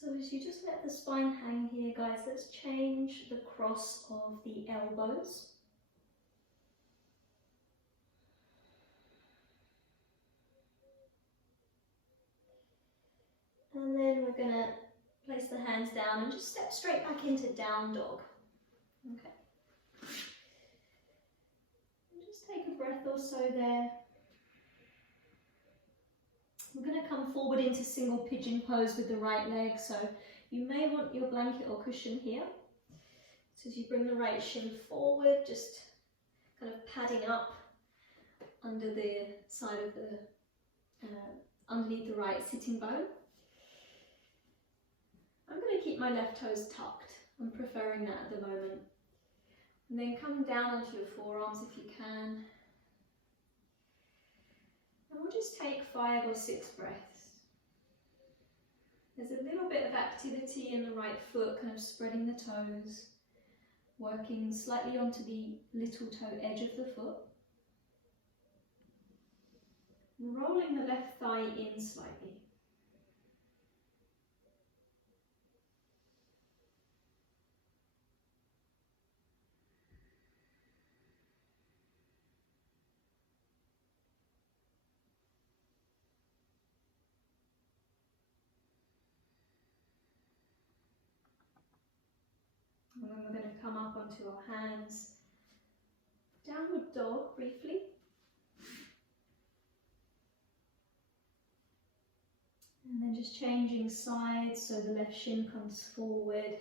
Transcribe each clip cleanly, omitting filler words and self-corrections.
So as you just let the spine hang here, guys, let's change the cross of the elbows. And then we're going to place the hands down and just step straight back into down dog. Okay. And just take a breath or so there. We're going to come forward into single pigeon pose with the right leg, so you may want your blanket or cushion here. So as you bring the right shin forward, just kind of padding up under the side of the, underneath the right sitting bone. I'm going to keep my left toes tucked. I'm preferring that at the moment. And then come down onto your forearms if you can. And we'll just take 5 or 6 breaths. There's a little bit of activity in the right foot, kind of spreading the toes, working slightly onto the little toe edge of the foot. Rolling the left thigh in slightly. And then we're going to come up onto our hands, downward dog briefly. And then just changing sides so the left shin comes forward.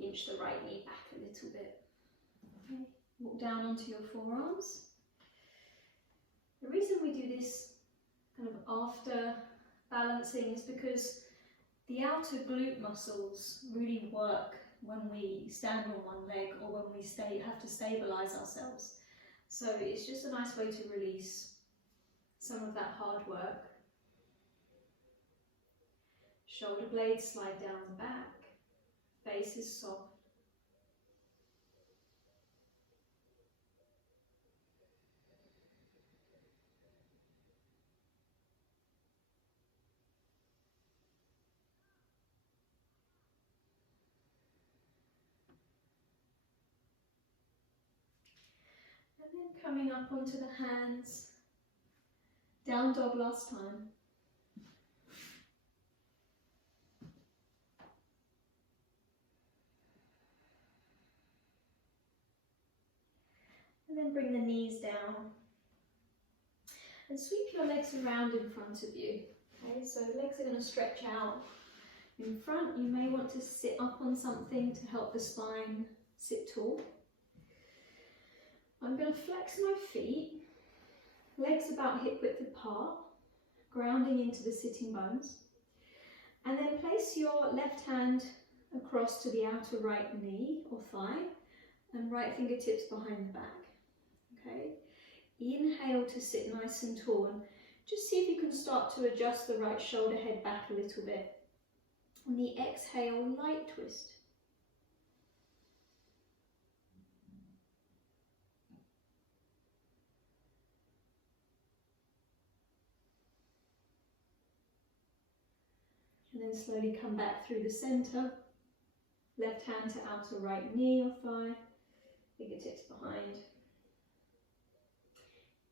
Inch the right knee back a little bit. Okay. Walk down onto your forearms. The reason we do this kind of after balancing is because the outer glute muscles really work when we stand on one leg or when we have to stabilize ourselves. So it's just a nice way to release some of that hard work. Shoulder blades slide down the back, face is soft. And then coming up onto the hands, down dog last time. And then bring the knees down. And sweep your legs around in front of you. Okay, so legs are going to stretch out in front. You may want to sit up on something to help the spine sit tall. I'm going to flex my feet, legs about hip width apart, grounding into the sitting bones. And then place your left hand across to the outer right knee or thigh and right fingertips behind the back. Okay. Inhale to sit nice and tall and just see if you can start to adjust the right shoulder head back a little bit. On the exhale, light twist. And then slowly come back through the center. Left hand to outer right knee or thigh, fingertips behind.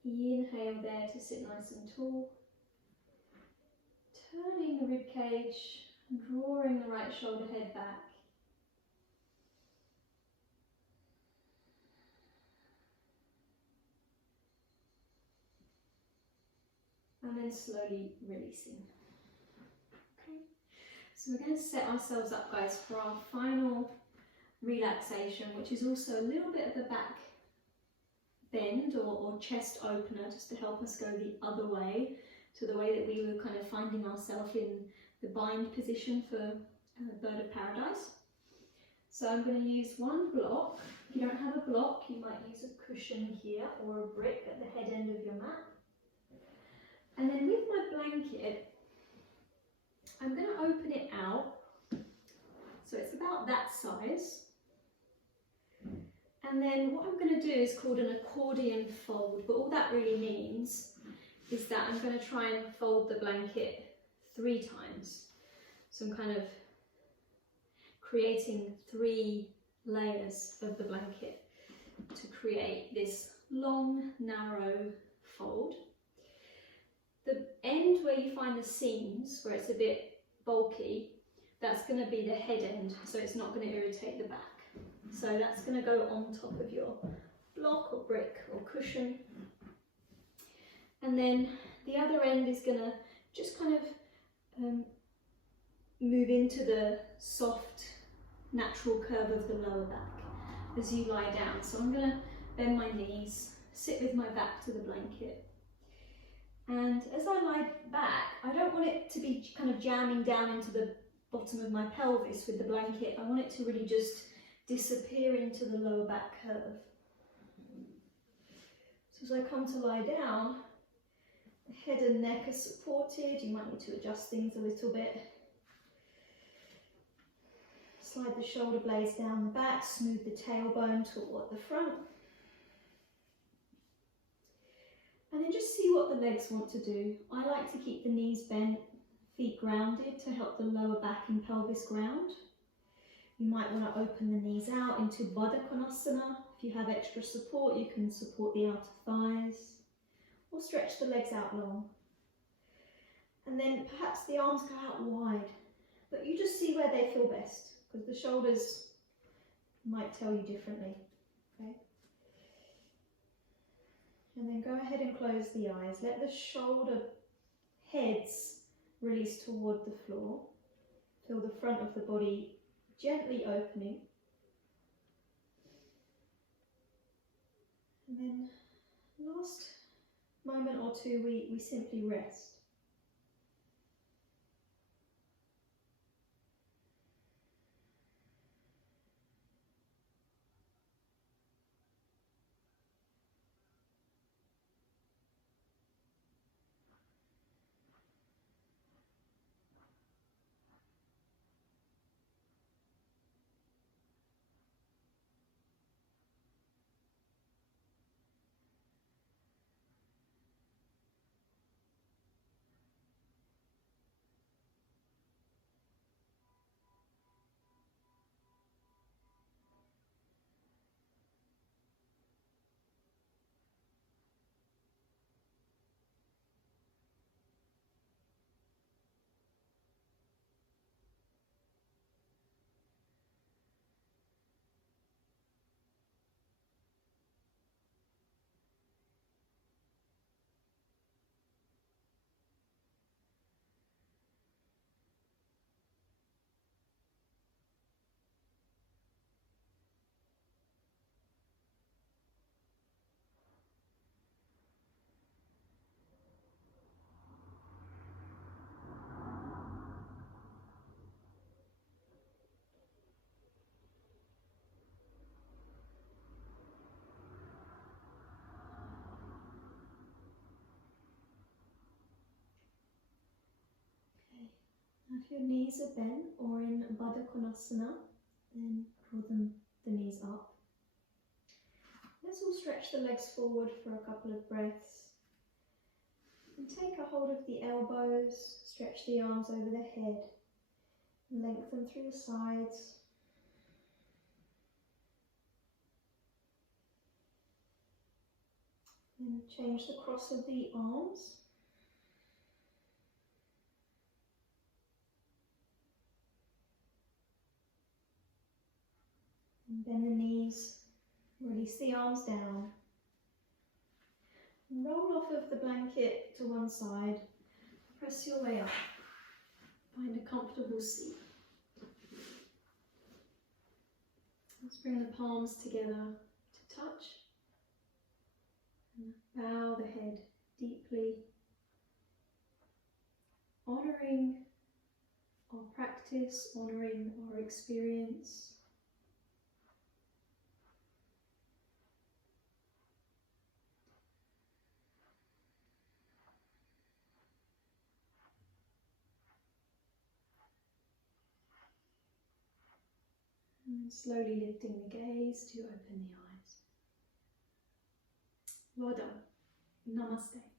Inhale there to sit nice and tall. Turning the rib cage, drawing the right shoulder head back. And then slowly releasing. Okay. So we're going to set ourselves up, guys, for our final relaxation, which is also a little bit of a back bend or chest opener, just to help us go the other way, to the way that we were kind of finding ourselves in the bind position for Bird of Paradise. So I'm going to use one block. If you don't have a block, you might use a cushion here or a brick at the head end of your mat. And then with my blanket, I'm going to open it out, so it's about that size. And then what I'm going to do is called an accordion fold, but all that really means is that I'm going to try and fold the blanket 3 times. So I'm kind of creating 3 layers of the blanket to create this long, narrow fold. The end where you find the seams, where it's a bit bulky, that's going to be the head end, so it's not going to irritate the back. So that's going to go on top of your block or brick or cushion. And then the other end is going to just kind of move into the soft, natural curve of the lower back as you lie down. So I'm going to bend my knees, sit with my back to the blanket. And as I lie back, I don't want it to be kind of jamming down into the bottom of my pelvis with the blanket. I want it to really just disappear into the lower back curve. So as I come to lie down, the head and neck are supported. You might need to adjust things a little bit. Slide the shoulder blades down the back, smooth the tailbone toward the front. And then just see what the legs want to do. I like to keep the knees bent, feet grounded to help the lower back and pelvis ground. You might want to open the knees out into Baddha-Konasana. If you have extra support, you can support the outer thighs or stretch the legs out long. And then perhaps the arms go out wide, but you just see where they feel best, because the shoulders might tell you differently. Okay? And then go ahead and close the eyes. Let the shoulder heads release toward the floor. Feel the front of the body gently opening. And then last moment or two, we simply rest. Now if your knees are bent or in Baddha-Konasana, then draw the knees up. Let's all stretch the legs forward for a couple of breaths. And take a hold of the elbows, stretch the arms over the head, lengthen through the sides. Then change the cross of the arms. And bend the knees, release the arms down. Roll off of the blanket to one side, press your way up, find a comfortable seat. Let's bring the palms together to touch. And bow the head deeply, honouring our practice, honouring our experience. And slowly lifting the gaze to open the eyes. Well done. Namaste.